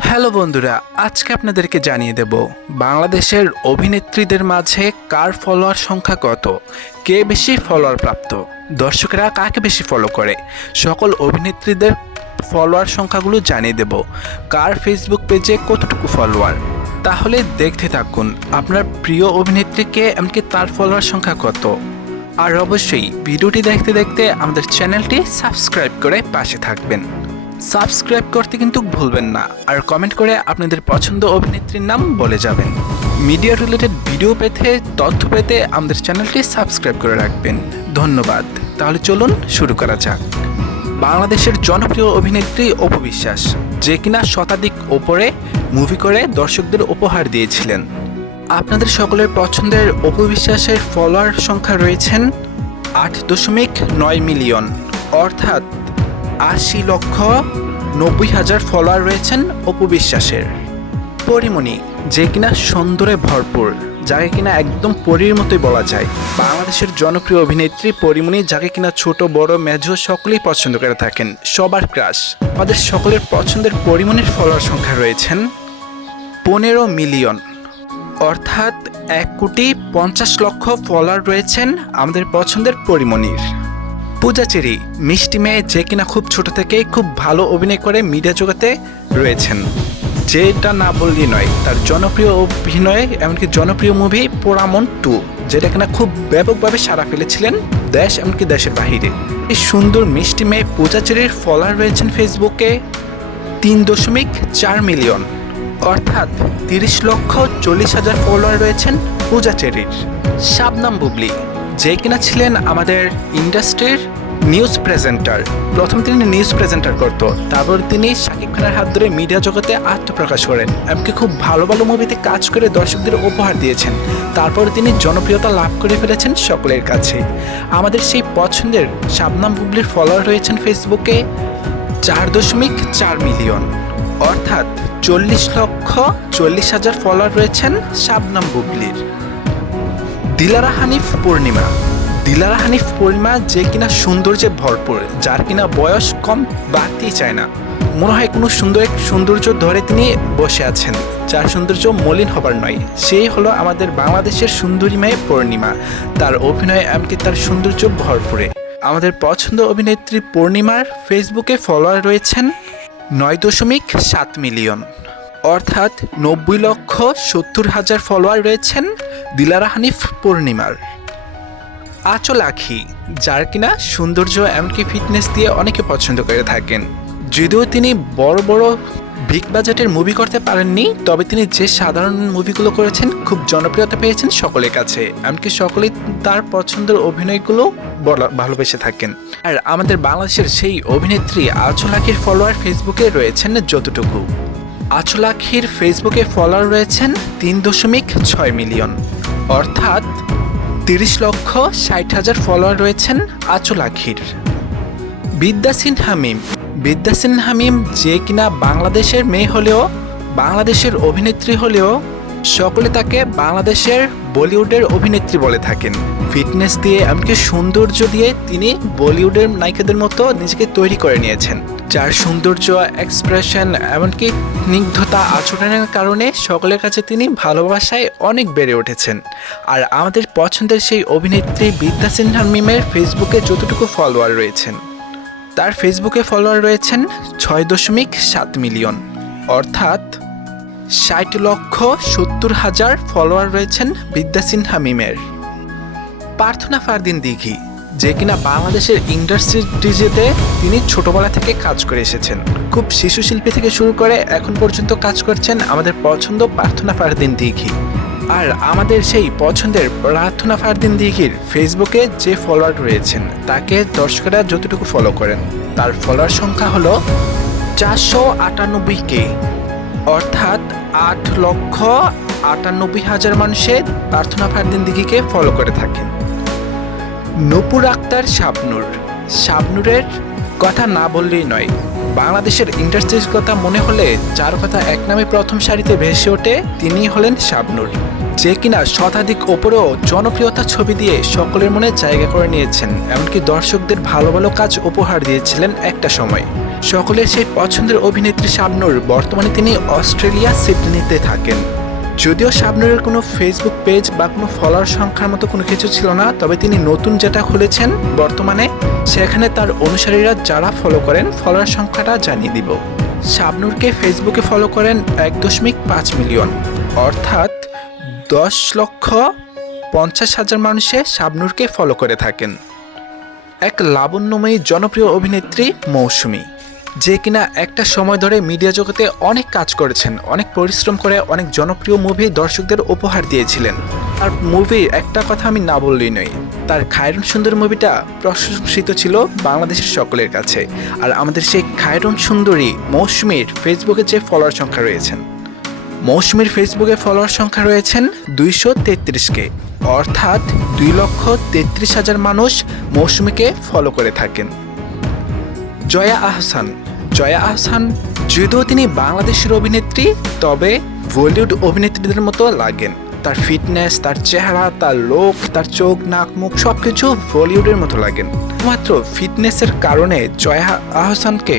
Hello বন্ধুরা, আজকে আপনাদেরকে জানিয়ে দেব, বাংলাদেশের অভিনেত্রীদের মাঝে কার ফলোয়ার সংখ্যা কত? কে বেশি ফলোয়ার প্রাপ্ত? দর্শকরা কাকে বেশি ফলো করে? সকল অভিনেত্রীদের ফলোয়ার সংখ্যাগুলো জানিয়ে দেব। কার ফেসবুক পেজে কতটুকু ফলোয়ার তাহলে দেখতে থাকুন, আপনার প্রিয় অভিনেত্রীকে এমনকি তার ফলোয়ার সংখ্যা কত? আর অবশ্যই, ভিডিওটি দেখতে দেখতে আমাদের চ্যানেলটি সাবস্ক্রাইব করে পাশে থাকবেন। সাবস্ক্রাইব করতে কিন্তু ভুলবেন না। আর কমেন্ট করে আপনাদের পছন্দ অভিনেত্রীর নাম বলে যাবেন। মিডিয়া রিলেটেড ভিডিও পেতে, তথ্য পেতে আমাদের চ্যানেলটি সাবস্ক্রাইব করে রাখবেন। ধন্যবাদ। তাহলে চলুন শুরু করা যাক। বাংলাদেশের জনপ্রিয় অভিনেত্রী অপু বিশ্বাস, যে কিনা শতাধিক ওপরে মুভি করে দর্শকদের উপহার দিয়েছিলেন। আপনাদের সকলের পছন্দের অপু বিশ্বাসের ফলোয়ার সংখ্যা রয়েছেন আট দশমিক নয় মিলিয়ন। অর্থাৎ আশি লক্ষ নব্বই হাজার ফলোয়ার রয়েছেন অপু বিশ্বাসের। পরিমণি, যে কিনা সুন্দরে ভরপুর, যাকে কিনা একদম পরীর মতোই বলা যায়। বাংলাদেশের জনপ্রিয় অভিনেত্রী পরিমণি, যাকে কিনা ছোট, বড় মেজো সকলেই পছন্দ করে থাকেন, সবার ক্রাশ আমাদের সকলের পছন্দের পরিমণির ফলোয়ার সংখ্যা রয়েছেন পনেরো মিলিয়ন। অর্থাৎ এক কোটি পঞ্চাশ লক্ষ ফলোয়ার রয়েছেন আমাদের পছন্দের পরিমণির। পূজা চেরি মিষ্টি মেয়ে যে কিনা খুব ছোট থেকেই খুব ভালো অভিনয় করে মিডিয়া জগতে রয়েছেন। যেটা না বললেই নয়, তার জনপ্রিয় অভিনয় এমনকি জনপ্রিয় মুভি পোড়ামন টু যেটা কিনা খুব ব্যাপকভাবে সাড়া ফেলেছিলেন দেশ এমনকি দেশের বাহিরে। এই সুন্দর মিষ্টি মেয়ে পূজা চেরির ফলোয়ার রয়েছেন ফেসবুকে তিন দশমিক চার মিলিয়ন অর্থাৎ তিরিশ লক্ষ চল্লিশ হাজার ফলোয়ার রয়েছেন পূজা চেরির শাবনাম বুবলি। যে কিনা ছিলেন আমাদের ইন্ডাস্ট্রির নিউজ প্রেজেন্টার। প্রথম তিনি নিউজ প্রেজেন্টার করতো, তারপর তিনি শাকিব খানের হাত ধরে মিডিয়া জগতে আত্মপ্রকাশ করেন, এমনকি খুব ভালো ভালো মুভিতে কাজ করে দর্শকদের উপহার দিয়েছেন। তারপর তিনি জনপ্রিয়তা লাভ করে ফেলেছেন সকলের কাছে। আমাদের সেই পছন্দের শাবনাম বুবলির ফলোয়ার রয়েছেন ফেসবুকে চার দশমিক চার মিলিয়ন। অর্থাৎ চল্লিশ লক্ষ চল্লিশ হাজার ফলোয়ার রয়েছেন শাবনাম বুবলির। দিলারা হানিফ পূর্ণিমা। দিলারা হানিফ পূর্ণিমা যে কিনা সৌন্দর্যে ভরপুর, যার কিনা বয়স কম বাড়তেই চায় না। মনে হয় কোনো সুন্দর এক সৌন্দর্য ধরে তিনি বসে আছেন, যার সৌন্দর্য মলিন হবার নয়। সেই হলো আমাদের বাংলাদেশের সুন্দরী মেয়ে পূর্ণিমা। তার অভিনয় এমনকি তার সৌন্দর্য ভরপুরে। আমাদের পছন্দ অভিনেত্রী পূর্ণিমার ফেসবুকে ফলোয়ার রয়েছেন নয় দশমিক সাত মিলিয়ন। অর্থাৎ নব্বই লক্ষ সত্তর হাজার ফলোয়ার রয়েছেন দিলারা হানিফ পূর্ণিমার। আচল আখি, যার কিনা সৌন্দর্য এমনকি ফিটনেস দিয়ে অনেকে পছন্দ করে থাকেন। যদিও তিনি বড় বড় বিগ বাজেটের মুভি করতে পারেননি, তবে তিনি যে সাধারণ মুভিগুলো করেছেন খুব জনপ্রিয়তা পেয়েছেন সকলের কাছে। এমনকি সকলেই তার পছন্দের অভিনয়গুলো ভালোবেসে থাকেন। আর আমাদের বাংলাদেশের সেই অভিনেত্রী আচল আখির ফলোয়ার ফেসবুকে রয়েছেন যতটুকু। আচল আখির ফেসবুকে ফলোয়ার রয়েছেন তিন দশমিক ছয় মিলিয়ন অর্থাৎ তিরিশ লক্ষ ষাট হাজার ফলোয়ার রয়েছেন আচল আখির। বিদ্যাসিন হামিম বিদ্যাসিন হামিম যে কিনা বাংলাদেশের মেয়ে হলেও, বাংলাদেশের অভিনেত্রী হলেও, সকলে তাকে বাংলাদেশের বলিউডের অভিনেত্রী বলে থাকেন। ফিটনেস দিয়ে, এমনকি সৌন্দর্য দিয়ে তিনি বলিউডের নায়িকাদের মতো নিজেকে তৈরি করে নিয়েছেন। যার সৌন্দর্য এক্সপ্রেশন এমনকি স্নিগ্ধতা আচরণের কারণে সকলের কাছে তিনি ভালোবাসায় অনেক বেড়ে উঠেছেন। আর আমাদের পছন্দের সেই অভিনেত্রী বিদ্যা সিনহা মিমের ফেসবুকে যতটুকু ফলোয়ার রয়েছেন, তার ফেসবুকে ফলোয়ার রয়েছেন ছয় দশমিক সাত মিলিয়ন। অর্থাৎ ষাট লক্ষ সত্তর হাজার ফলোয়ার রয়েছেন বিদ্যা সিনহা মিমের। প্রার্থনা ফারদিন দিঘি। যে কিনা বাংলাদেশের ইন্ডাস্ট্রিজেতে তিনি ছোটবেলা থেকে কাজ করে এসেছেন। খুব শিশু শিল্পী থেকে শুরু করে এখন পর্যন্ত কাজ করছেন আমাদের পছন্দ প্রার্থনা ফারদিন দিঘি। আর আমাদের সেই পছন্দের প্রার্থনা ফারদিন দিঘির ফেসবুকে যে ফলোয়ার রয়েছেন, তাকে দর্শকরা যতটুকু ফলো করেন, তার ফলোয়ার সংখ্যা হলো চারশো আটানব্বই কে। অর্থাৎ আট লক্ষ আটানব্বই হাজার মানুষের প্রার্থনা ফারদিন দিঘিকে ফলো করে থাকেন। নূপুর আক্তার শাবনুর। শাবনুরের কথা না বললেই নয়, বাংলাদেশের ইন্ডাস্ট্রির কথা মনে হলে যার কথা এক নামে প্রথম সারিতে ভেসে ওঠে তিনি হলেন শাবনুর, যে কিনা শতাধিক ওপরেও জনপ্রিয়তা ছবি দিয়ে সকলের মনে জায়গা করে নিয়েছেন, এমনকি দর্শকদের ভালো ভালো কাজ উপহার দিয়েছিলেন একটা সময়। সকলের সেই পছন্দের অভিনেত্রী শাবনূর বর্তমানে তিনি অস্ট্রেলিয়া সিডনিতে থাকেন। যদিও শাবনূরের কোনো ফেসবুক পেজ বা কোনো ফলোয়ার সংখ্যার মতো কোনো কিছু ছিল না, তবে তিনি নতুন যেটা খুলেছেন বর্তমানে, সেখানে তার অনুসারীরা যারা ফলো করেন ফলোয়ার সংখ্যাটা জানিয়ে দিব। শাবনূরকে ফেসবুকে ফলো করেন এক দশমিক পাঁচ মিলিয়ন। অর্থাৎ দশ লক্ষ পঞ্চাশ হাজার মানুষে শাবনূরকে ফলো করে থাকেন। এক লাবণ্যময়ী, জনপ্রিয় অভিনেত্রী মৌসুমী। যে কিনা একটা সময় ধরে মিডিয়া জগতে অনেক কাজ করেছেন, অনেক পরিশ্রম করে অনেক জনপ্রিয় মুভি দর্শকদের উপহার দিয়েছিলেন। আর মুভির একটা কথা আমি না বললেই নই তার খায়রুন সুন্দর মুভিটা প্রশংসিত ছিল বাংলাদেশের সকলের কাছে। আর আমাদের সেই খায়রুন সুন্দরী মৌসুমীর ফেসবুকে যে ফলোয়ার সংখ্যা রয়েছেন, মৌসুমীর ফেসবুকে ফলোয়ার সংখ্যা রয়েছেন দুইশো তেত্রিশকে। অর্থাৎ দুই লক্ষ তেত্রিশ হাজার মানুষ মৌসুমীকে ফলো করে থাকেন। জয়া আহসান জয়া আহসান, যদিও তিনি বাংলাদেশের অভিনেত্রী, তবে বলিউড অভিনেত্রীদের মতো লাগেন। তার ফিটনেস, তার চেহারা, তার লোক, তার চোখ, নাক, মুখ সব কিছু বলিউডের মতো লাগেন। মাত্র ফিটনেসের কারণে জয়া আহসানকে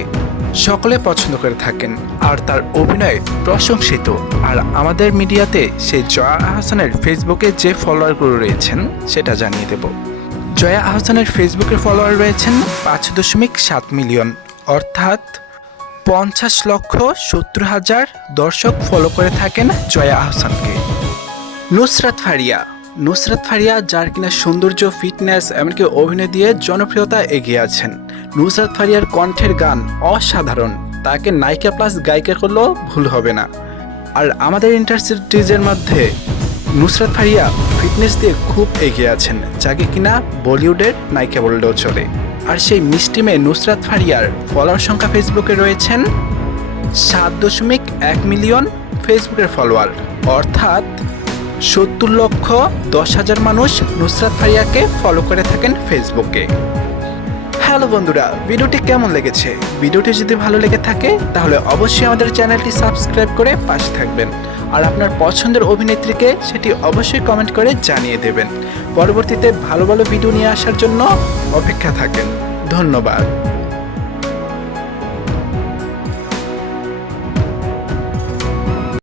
সকলে পছন্দ করে থাকেন, আর তার অভিনয় প্রশংসিত। আর আমাদের মিডিয়াতে সেই জয়া আহসানের ফেসবুকে যে ফলোয়ারগুলো রয়েছেন, সেটা জানিয়ে দেব। জয়া আহসানের ফেসবুকের ফলোয়ার রয়েছেন পাঁচ দশমিক সাত মিলিয়ন। অর্থাৎ পঞ্চাশ লক্ষ সত্তর হাজার দর্শক ফলো করে থাকেন জয়া আহসানকে। নুসরাত ফারিয়া। নুসরাত ফারিয়া যার কিনা সৌন্দর্য ফিটনেস এমনকি অভিনয় দিয়ে জনপ্রিয়তা এগিয়ে আছেন। নুসরাত ফারিয়ার কণ্ঠের গান অসাধারণ। তাকে নায়িকা প্লাস গায়িকা করলেও ভুল হবে না। আর আমাদের ইন্টারসিটিজের মধ্যে নুসরাত ফারিয়া ফিটনেস দিয়ে খুব এগিয়ে আছেন, যাকে কিনা বলিউডের নায়িকা বললেও চলে। আর সেই মিষ্টি মেয়ে নুসরাত ফারিয়ার ফলোয়ার সংখ্যা ফেসবুকে রয়েছেন সাত দশমিক এক মিলিয়ন ফেসবুকের ফলোয়ার অর্থাৎ সত্তর লক্ষ দশ হাজার মানুষ নুসরাত ফারিয়াকে ফলো করে থাকেন ফেসবুকে হ্যালো বন্ধুরা, ভিডিওটি কেমন লেগেছে? ভিডিওটি যদি ভালো লেগে থাকে, তাহলে অবশ্যই আমাদের চ্যানেলটি সাবস্ক্রাইব করে পাশে থাকবেন। আর আপনার পছন্দের অভিনেত্রীকে সেটি অবশ্যই কমেন্ট করে জানিয়ে দেবেন। পরবর্তীতে ভালো ভালো ভিডিও নিয়ে আসার জন্য অপেক্ষা থাকেন। ধন্যবাদ।